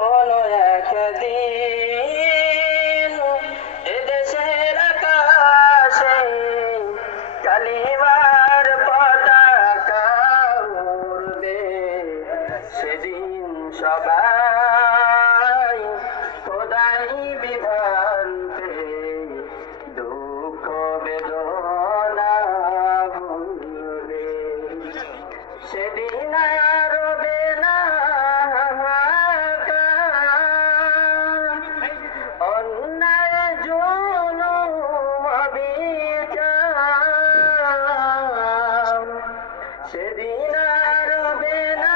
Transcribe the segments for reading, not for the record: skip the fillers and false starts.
কোনো একদিন এদেশের আকাশে কালিমার পতাকা উড়বে, সেদিন সবাই খোদাই বিধান পেয়ে দুঃখ বেদনা ভুলবে। সেদিন আর রবে না অন্যায় জুলুম অবিচার, সেদিন আর রবে না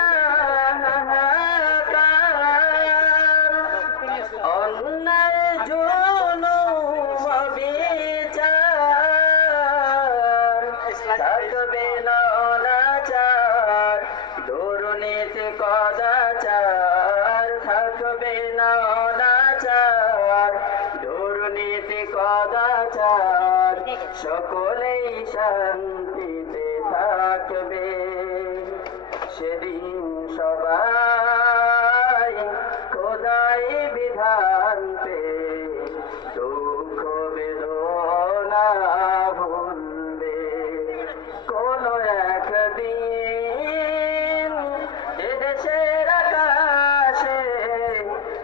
অন্যায় জুলুম অবিচার, থাকবে না অনাচার দুর্নীতি কদাচার, থাকবে না অনাচার দুর্নীতি কদাচার, সকলেই শান্তিতে থাকবে। সেদিন সবাই খোদাই বিধান পেয়ে দুঃখ বেদনা ভুলবে। কোনো একদিন এদেশের আকাশে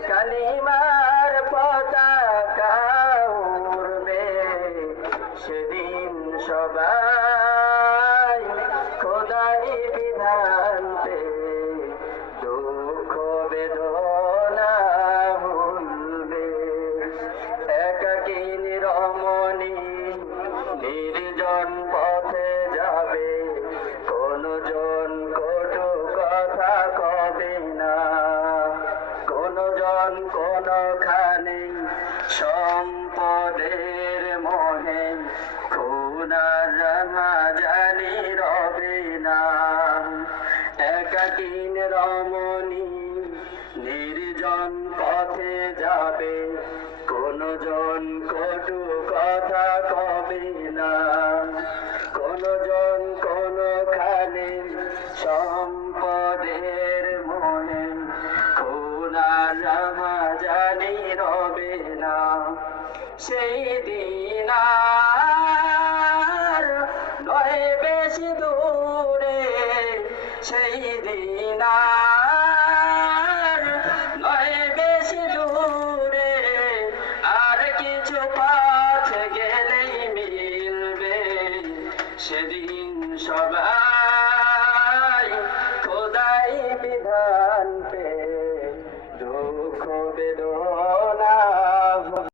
কালিমার পতাকা উড়বে, সেদিন সবাই খোদাই বিধান পেয়ে দুঃখ বেদনা ভুলবে। একাকী নিরমণি নির্জন পথে যাবে, কোনো জন কটু কথা কবে না, কোনো জন কোনখানে সম্পদের মোহে খুন আর রাহাজানি রবে না। একাকী রমণী নির্জন পথে যাবে, কোনো জন কটু কথা কবে না, কোনো জন কোনখানে সম্পদের মোহে খুন আর রাহাজানি রবে না। সেই দিন আর নয় বেশি দূরে, সেই দিন আর নয় বেশি দূরে, আর কিছু পথ গেলেই মিলবে। সেদিন সবাই খোদাই বিধান পেয়ে দুঃখ বেদনা